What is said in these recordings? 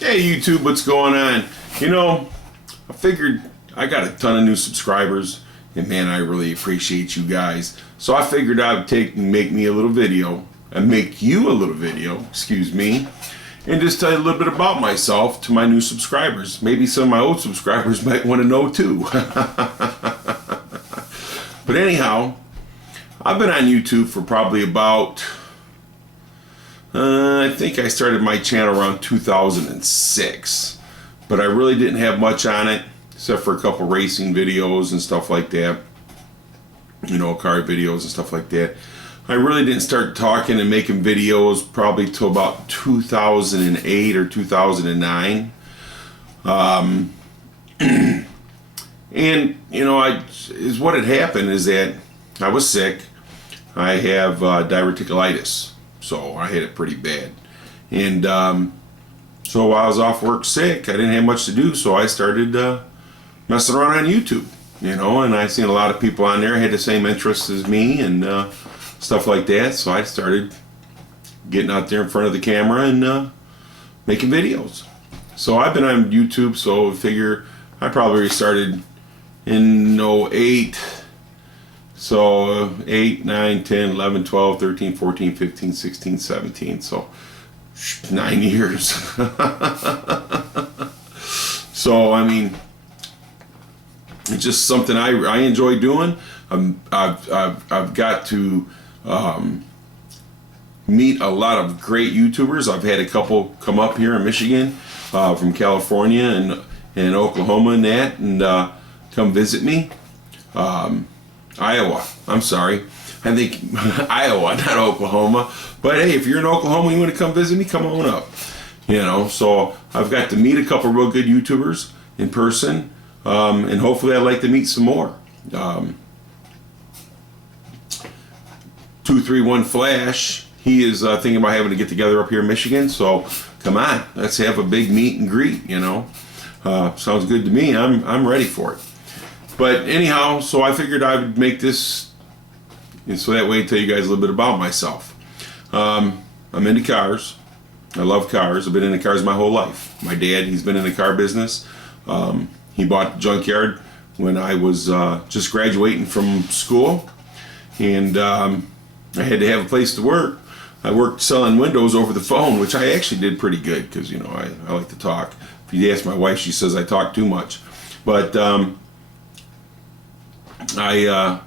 Hey YouTube, what's going on? I figured I got a ton of new subscribers, and man, I really appreciate you guys. So I figured I would take and make me a little video, and make you a little video, excuse me, and just tell you a little bit about myself to my new subscribers. Maybe some of my old subscribers might want to know too. But anyhow, I've been on YouTube for probably about I think I started my channel around 2006, but I really didn't have much on it except for a couple racing videos and stuff like that, car videos and stuff like that. I really didn't start talking and making videos probably till about 2008 or 2009. And what had happened is that I was sick. I have diverticulitis. So I had it pretty bad. And so while I was off work sick, I didn't have much to do, so I started messing around on YouTube, and I seen a lot of people on there had the same interests as me and stuff like that. So I started getting out there in front of the camera and making videos. So I've been on YouTube, so I figure I probably started in 08. So 8, 9, 10, 11, 12, 13, 14, 15, 16, 17. So 9 years. So, I mean, it's just something I enjoy doing. I've got to meet a lot of great YouTubers. I've had a couple come up here in Michigan from California and Oklahoma and that, and come visit me. Iowa. I'm sorry. I think Iowa, not Oklahoma. But hey, if you're in Oklahoma, you want to come visit me, come on up. So I've got to meet a couple real good YouTubers in person, and hopefully I'd like to meet some more. 231 Flash, he is thinking about having to get together up here in Michigan, so come on, let's have a big meet and greet, Sounds good to me. I'm ready for it. But anyhow, so I figured I would make this, and so that way I tell you guys a little bit about myself. I'm into cars. I love cars. I've been into cars my whole life. My dad, he's been in the car business. He bought the junkyard when I was just graduating from school, and I had to have a place to work. I worked selling windows over the phone, which I actually did pretty good because, I like to talk. If you ask my wife, she says I talk too much. But I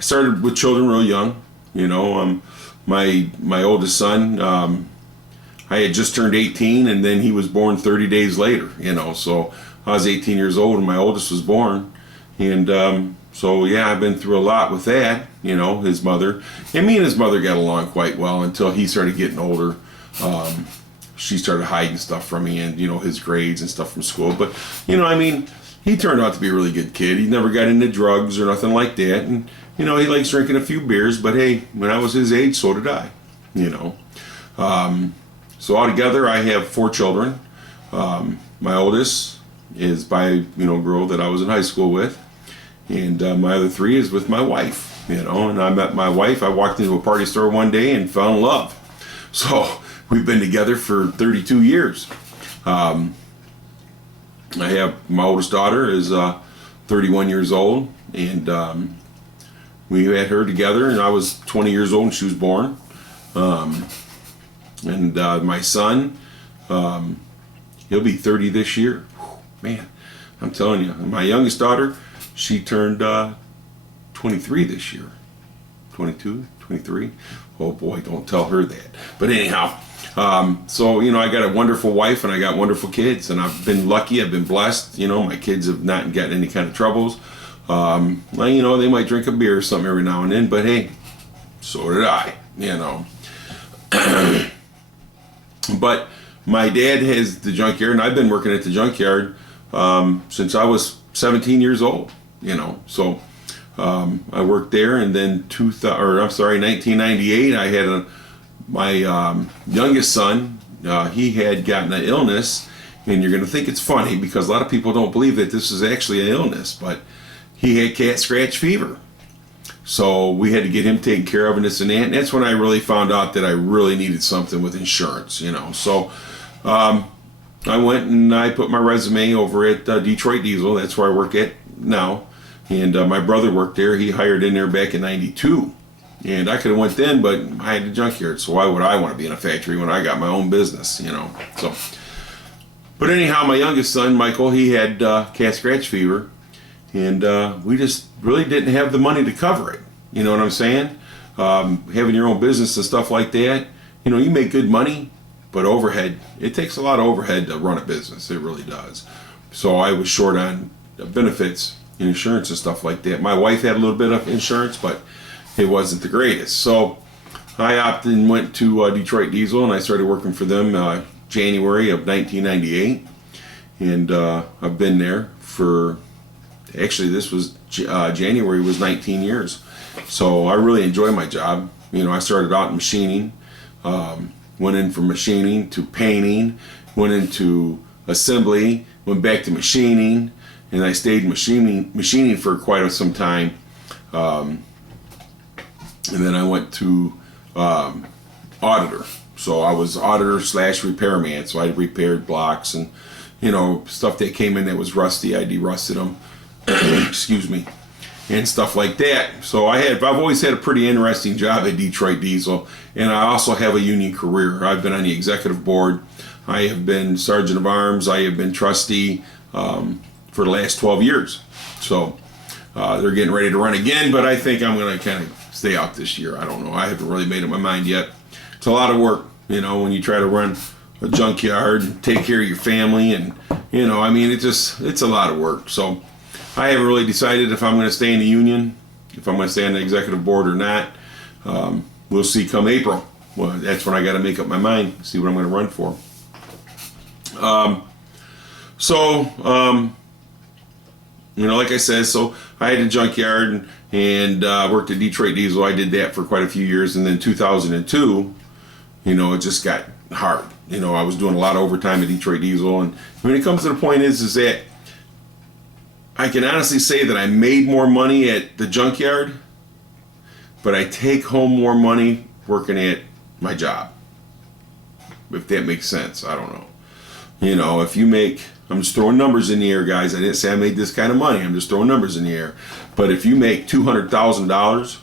started with children real young. My oldest son, I had just turned 18, and then he was born 30 days later. So I was 18 years old and my oldest was born, and so yeah, I've been through a lot with that. His mother and me and his mother got along quite well until he started getting older. She started hiding stuff from me, and his grades and stuff from school. But he turned out to be a really good kid. He never got into drugs or nothing like that. And, he likes drinking a few beers, but hey, when I was his age, so did I, So altogether, I have 4 children. My oldest is by, a girl that I was in high school with. And my other 3 is with my wife, and I met my wife. I walked into a party store one day and fell in love. So we've been together for 32 years. I have my oldest daughter is 31 years old, and we had her together, and I was 20 years old when she was born. And my son, he'll be 30 this year. Man, I'm telling you, my youngest daughter, she turned 23 this year. 22, 23. Oh boy, don't tell her that. But anyhow. So I got a wonderful wife and I got wonderful kids, and I've been lucky, I've been blessed. My kids have not gotten any kind of troubles. They might drink a beer or something every now and then, but hey, so did I. But my dad has the junkyard, and I've been working at the junkyard since I was 17 years old. So I worked there, and then 1998, I had my youngest son. He had gotten an illness, and you're going to think it's funny because a lot of people don't believe that this is actually an illness, but he had cat scratch fever. So we had to get him taken care of and this and that. And that's when I really found out that I really needed something with insurance, So I went and I put my resume over at Detroit Diesel. That's where I work at now. And my brother worked there. He hired in there back in '92. And I could have went then, but I had a junkyard. So why would I want to be in a factory when I got my own business, you know? So, but anyhow, my youngest son, Michael, he had cat scratch fever. And we just really didn't have the money to cover it. You know what I'm saying? Having your own business and stuff like that, you know, you make good money, but overhead, it takes a lot of overhead to run a business. It really does. So I was short on benefits and insurance and stuff like that. My wife had a little bit of insurance, but it wasn't the greatest. So I opted and went to Detroit Diesel, and I started working for them January of 1998. And I've been there for, actually this was January was 19 years. So I really enjoy my job. You know, I started out in machining, went in from machining to painting, went into assembly, went back to machining, and I stayed machining for quite some time. And then I went to auditor. So I was auditor slash repairman. So I repaired blocks and, you know, stuff that came in that was rusty. I derusted them. Excuse me. And stuff like that. So I've always had a pretty interesting job at Detroit Diesel, and I also have a union career. I've been on the executive board. I have been sergeant of arms. I have been trustee for the last 12 years. So they're getting ready to run again, but I think I'm going to kind of stay out this year. I don't know. I haven't really made up my mind yet. It's a lot of work, you know, when you try to run a junkyard and take care of your family, and you know, I mean, it's a lot of work. So I haven't really decided if I'm going to stay in the union, if I'm going to stay on the executive board or not. We'll see come April. Well, that's when I got to make up my mind, see what I'm going to run for. You know, like I said, so I had a junkyard and worked at Detroit Diesel. I did that for quite a few years, and then 2002, you know, it just got hard. You know, I was doing a lot of overtime at Detroit Diesel, and when it comes to the point is that I can honestly say that I made more money at the junkyard, but I take home more money working at my job. If that makes sense, I don't know. You know, if you make, I'm just throwing numbers in the air, guys. I didn't say I made this kind of money. I'm just throwing numbers in the air. But if you make $200,000,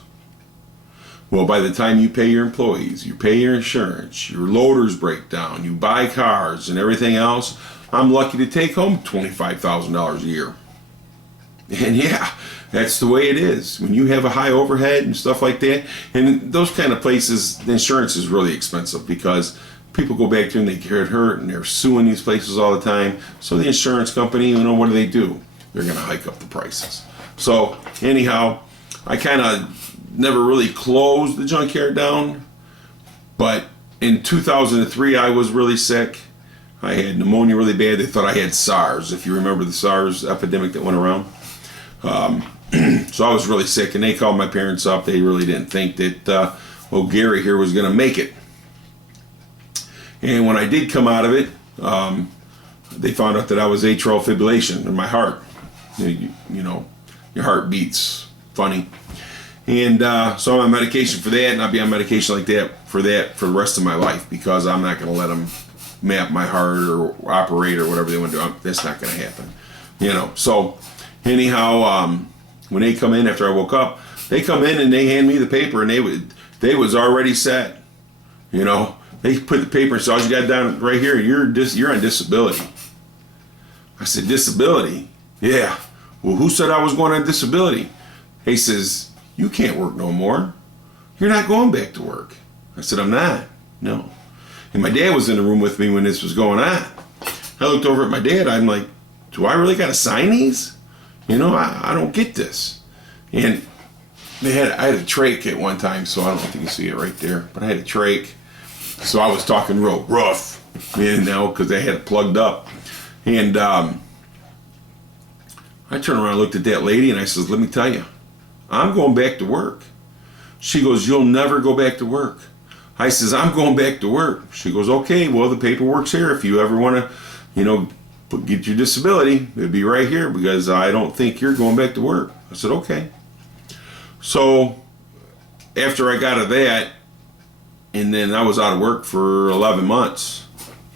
well, by the time you pay your employees, you pay your insurance, your loaders break down, you buy cars and everything else, I'm lucky to take home $25,000 a year. And yeah, that's the way it is. When you have a high overhead and stuff like that, and those kind of places, the insurance is really expensive because people go back there and they get hurt and they're suing these places all the time. So the insurance company, you know, what do? They're going to hike up the prices. So anyhow, I kind of never really closed the junkyard down. But in 2003, I was really sick. I had pneumonia really bad. They thought I had SARS, if you remember the SARS epidemic that went around. So I was really sick, and they called my parents up. They really didn't think that, Gary here was going to make it. And when I did come out of it, they found out that I was atrial fibrillation in my heart. You know, your heart beats funny. And so I'm on medication for that, and I'll be on medication like that for the rest of my life, because I'm not going to let them map my heart or operate or whatever they want to do. That's not going to happen. You know, so anyhow, when they come in after I woke up, they come in and they hand me the paper, and they was already set. You know, they put the paper and said, "Oh, you got down right here. You're on disability." I said, "Disability? Yeah. Well, who said I was going on disability?" He says, "You can't work no more. You're not going back to work." I said, "I'm not. No." And my dad was in the room with me when this was going on. I looked over at my dad. I'm like, "Do I really got to sign these? You know, I don't get this." And I had a trach at one time, so I don't know if you can see it right there, but I had a trach. So I was talking real rough, you know, because I had it plugged up. And I turned around and looked at that lady, and I says, "Let me tell you, I'm going back to work." She goes, "You'll never go back to work." I says, "I'm going back to work." She goes, "Okay, well, the paperwork's here. If you ever want to, you know, get your disability, it'll be right here, because I don't think you're going back to work." I said, "Okay." So after I got out of that, and then I was out of work for 11 months,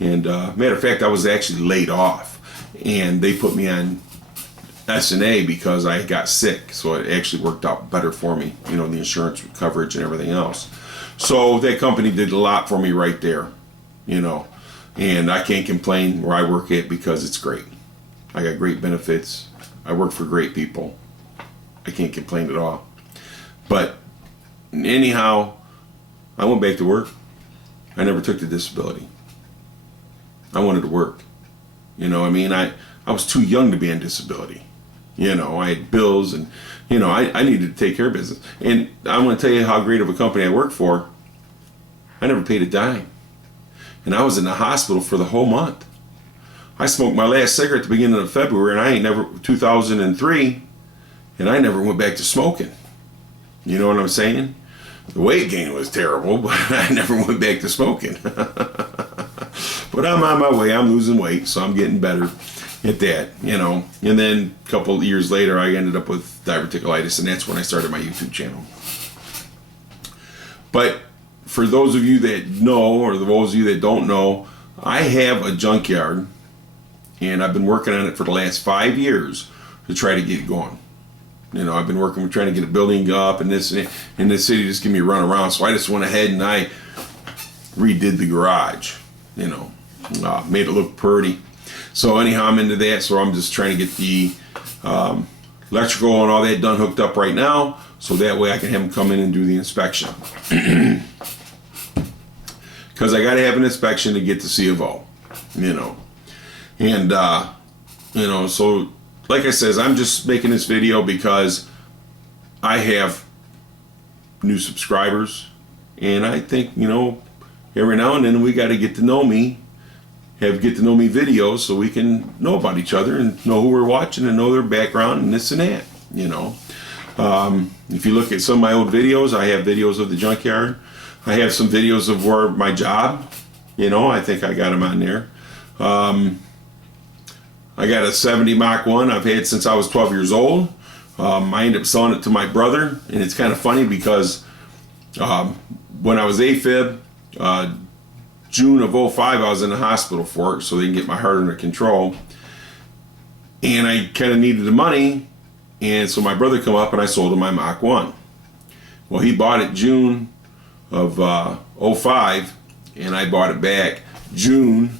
And matter of fact, I was actually laid off, and they put me on SNA because I got sick. So it actually worked out better for me, you know, the insurance coverage and everything else. So that company did a lot for me right there, you know, and I can't complain where I work at because it's great. I got great benefits. I work for great people. I can't complain at all. But anyhow, I went back to work. I never took the disability. I wanted to work. You know, I mean, I was too young to be on disability. You know, I had bills and, you know, I needed to take care of business. And I'm going to tell you how great of a company I worked for. I never paid a dime. And I was in the hospital for the whole month. I smoked my last cigarette at the beginning of February, and I ain't never, 2003, and I never went back to smoking. You know what I'm saying? The weight gain was terrible, but I never went back to smoking. But I'm on my way. I'm losing weight, so I'm getting better at that, you know. And then a couple of years later, I ended up with diverticulitis, and that's when I started my YouTube channel. But for those of you that know, or those of you that don't know, I have a junkyard, and I've been working on it for the last 5 years to try to get it going. You know, I've been working, trying to get a building up, and this, and the city just give me a run around. So I just went ahead and I redid the garage, you know, made it look pretty. So anyhow, I'm into that. So I'm just trying to get the electrical and all that done, hooked up right now, so that way I can have them come in and do the inspection. Because I got to have an inspection to get the C of O, you know. And, you know, so like I says, I'm just making this video because I have new subscribers. And I think, you know, every now and then we got to get to know me, get to know me videos so we can know about each other and know who we're watching and know their background and this and that, you know. If you look at some of my old videos, I have videos of the junkyard. I have some videos of where my job, you know, I think I got them on there. I got a 70 Mach 1 I've had since I was 12 years old. I ended up selling it to my brother, and it's kind of funny because when I was AFib, June of 05, I was in the hospital for it so they can get my heart under control. And I kind of needed the money, and so my brother come up and I sold him my Mach 1. Well, he bought it June of 05, and I bought it back June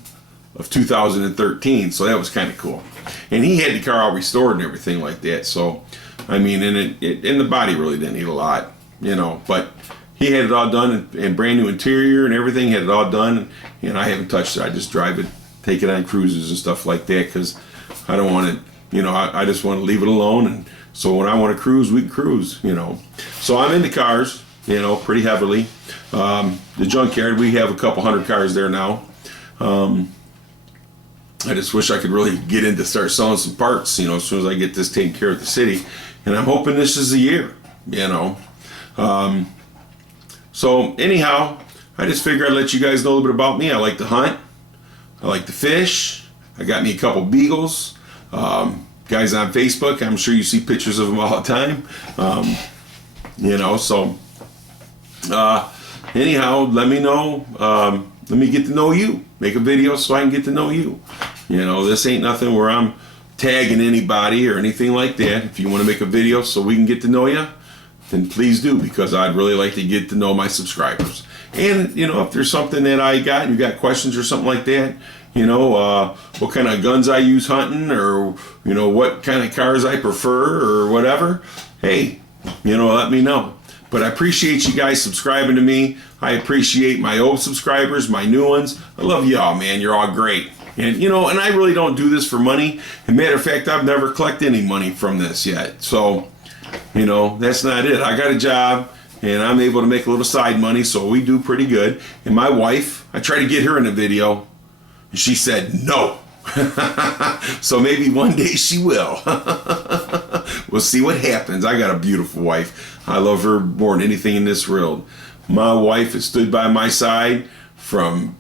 of 2013, so that was kind of cool. And he had the car all restored and everything like that. So, I mean, and the body really didn't need a lot, you know. But he had it all done and brand new interior and everything. Had it all done, and I haven't touched it. I just drive it, take it on cruises and stuff like that because I don't want to, you know. I just want to leave it alone. And so when I want to cruise, we can cruise, you know. So I'm into cars, you know, pretty heavily. The junkyard, we have a couple hundred cars there now. I just wish I could really get in to start selling some parts, you know, as soon as I get this taken care of the city. And I'm hoping this is the year, you know. So anyhow, I just figured I'd let you guys know a little bit about me. I like to hunt. I like to fish. I got me a couple beagles. Guys on Facebook, I'm sure you see pictures of them all the time. You know, so anyhow, let me know. Let me get to know you. Make a video so I can get to know you. You know, this ain't nothing where I'm tagging anybody or anything like that. If you want to make a video so we can get to know you, then please do, because I'd really like to get to know my subscribers. And, you know, if there's something that I got, you got questions or something like that, you know, what kind of guns I use hunting, or, you know, what kind of cars I prefer or whatever, hey, you know, let me know. But I appreciate you guys subscribing to me. I appreciate my old subscribers, my new ones. I love y'all, man. You're all great. And, you know, and I really don't do this for money. As a matter of fact, I've never collected any money from this yet. So, you know, that's not it. I got a job, and I'm able to make a little side money, so we do pretty good. And my wife, I tried to get her in a video, and she said no. So maybe one day she will. We'll see what happens. I got a beautiful wife. I love her more than anything in this world. My wife has stood by my side from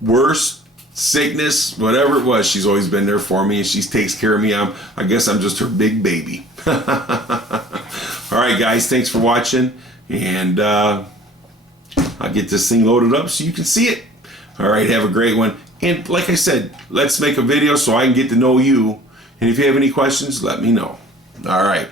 worse, sickness, whatever it was. She's always been there for me, and she takes care of me. I guess I'm just her big baby. All right, guys, thanks for watching, and I'll get this thing loaded up so you can see it. All right, have a great one. And like I said, let's make a video so I can get to know you. And if you have any questions, let me know. All right.